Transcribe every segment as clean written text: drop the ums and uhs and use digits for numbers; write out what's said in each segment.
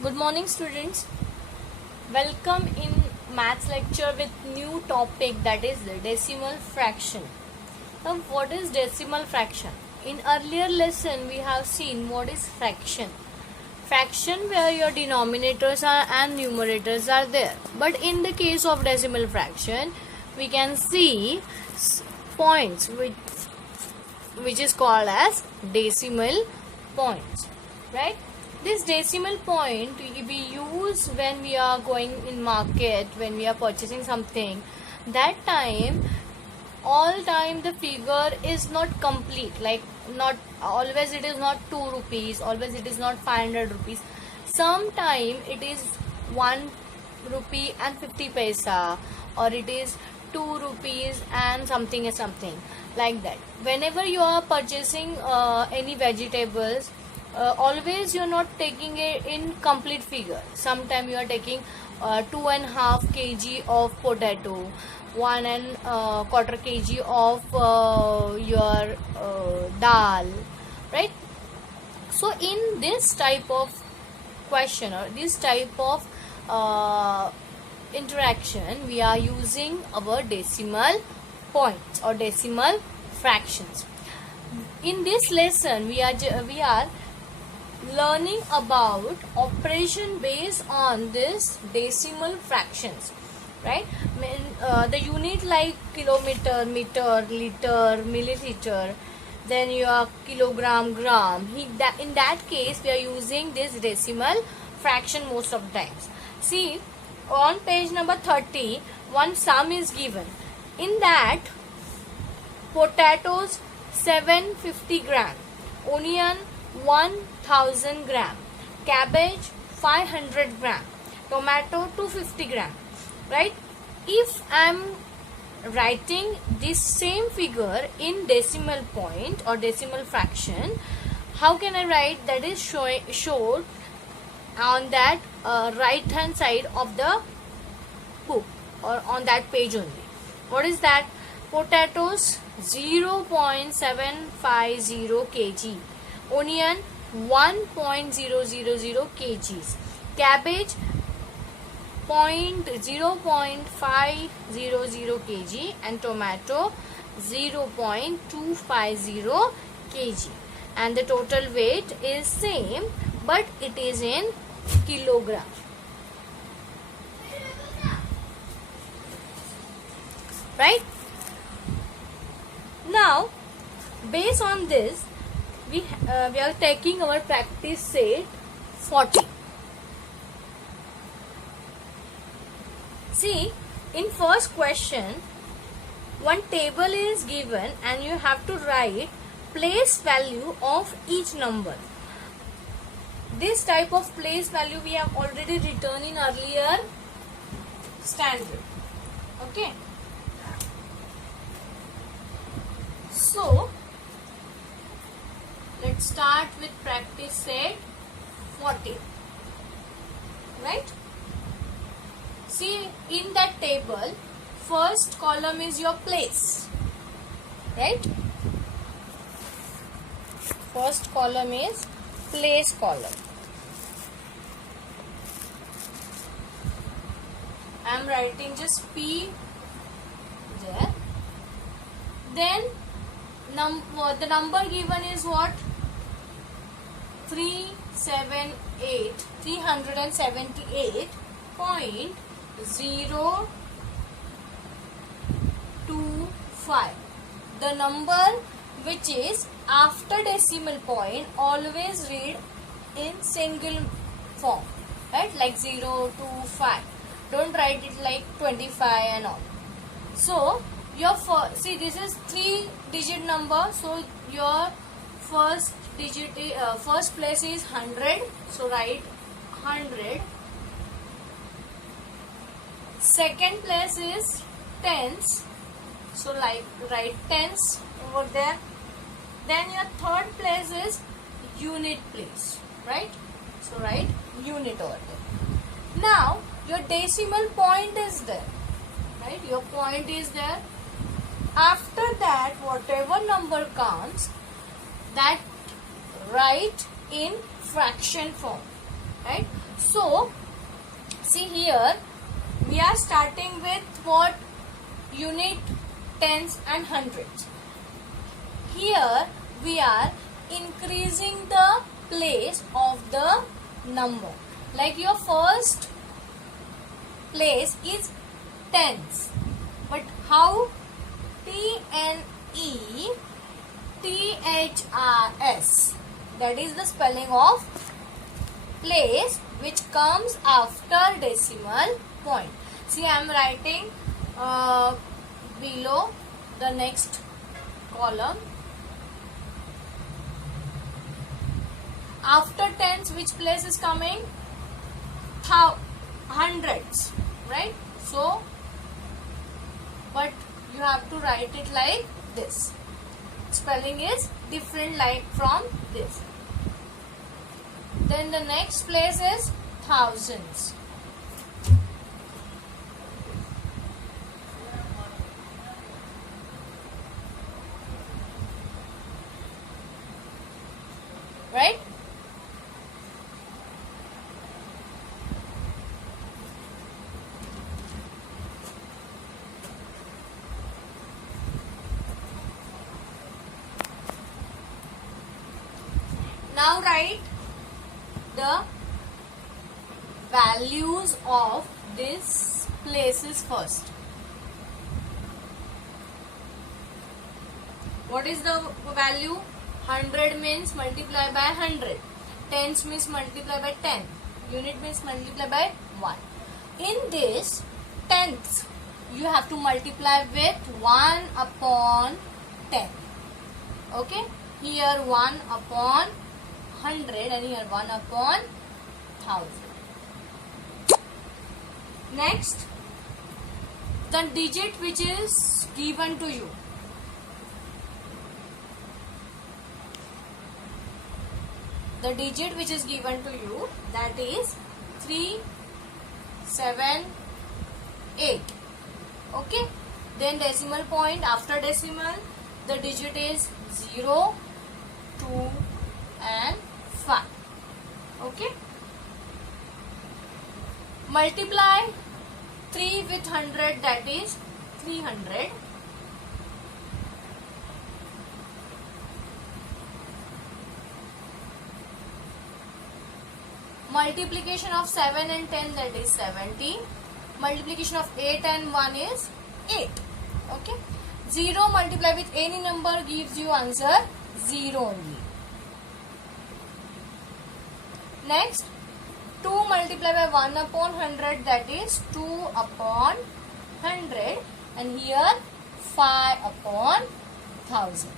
Good morning, students. Welcome in maths lecture with new topic, that is the decimal fraction. Now, what is decimal fraction? In earlier lesson, we have seen what is fraction. Fraction where your denominators are and numerators are there. But in the case of decimal fraction, we can see points which is called as decimal points, right? This decimal point we use when we are going in market, when we are purchasing something. That time, all time the figure is not complete, like not always it is not 2 rupees, always it is not 500 rupees. Sometime it is 1 rupee and 50 paisa, or it is 2 rupees and something like that. Whenever you are purchasing any vegetables, always you're not taking it in complete figure. Sometime you are taking 2.5 kg of potato, 1.25 kg of your dal, right? So in this type of question or this type of interaction, we are using our decimal points or decimal fractions. In this lesson, we are learning about operation based on this decimal fractions, right? The unit like kilometer, meter, liter, milliliter, then your kilogram, gram. In that case, we are using this decimal fraction most of the times. See, on page number 30, one sum is given. In that, potatoes 750 gram, onion 1000 gram, cabbage 500 gram, tomato 250 gram, right? If I am writing this same figure in decimal point or decimal fraction, how can I write? That is showed on that right hand side of the book or on that page only. What is that? Potatoes 0.750 kg, onion 1.000 kgs, cabbage 0.500 kg, and tomato 0.250 kg. And the total weight is same, but it is in kilogram. Right? Now, based on this, we are taking our practice set 40. See, in first question, one table is given and you have to write place value of each number. This type of place value we have already written in earlier standard. Okay. So, let's start with practice set 40. Right? See, in that table, first column is your place. Right? First column is place column. I am writing just P there. Then the number given is what? 378.025. The number which is after decimal point, always read in single form, right? Like 0 to 5. Don't write it like 25 and all. So your see, this is 3-digit number, so your first digit first place is 100, so write 100. Second place is tens, so like write tens over there. Then your third place is unit place, right? So write unit over there. Now your decimal point is there, right? Your point is there. After that, whatever number comes, that write in fraction form, right? So see here, we are starting with what? Unit, tens and hundreds. Here we are increasing the place of the number. Like your first place is tens, but how? TNETHRS, that is the spelling of place which comes after decimal point. See, I am writing below the next column. After tens, which place is coming? Hundreds, right? So, but you have to write it like this. Spelling is different like from this. Then the next place is thousands. Right? Now write the values of these places first. What is the value? 100 means multiply by 100. Tens means multiply by 10. Unit means multiply by 1. In this, tenths, you have to multiply with 1 upon 10. Okay? Here 1 upon 100 and here 1 upon 1000. Next, the digit which is given to you. The digit which is given to you, that is 378. Okay? Then decimal point, after decimal, the digit is 0, 2 and 5. Okay? Multiply 3 with 100, that is 300. Multiplication of 7 and 10, that is 70. Multiplication of 8 and 1 is 8. Okay? 0 multiply with any number gives you answer 0 only. Next, 2 multiply by 1 upon 100, that is 2 upon 100, and here 5 upon 1000.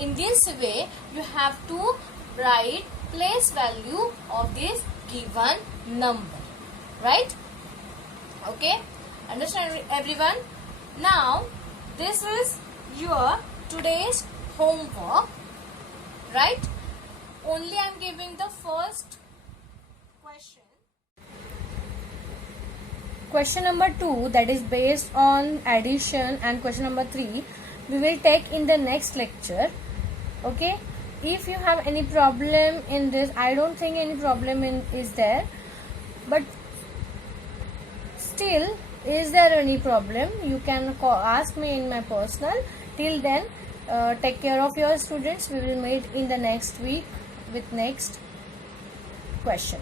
In this way, you have to write place value of this given number, right? Okay, understand everyone? Now, this is your today's homework, right? Only I am giving the first question. Question number 2, that is based on addition, and question number 3 we will take in the next lecture. Okay, if you have any problem in this, I don't think any problem is there, but still, is there any problem, you can ask me in my personal. Till then, take care of your students. We will meet in the next week with next question.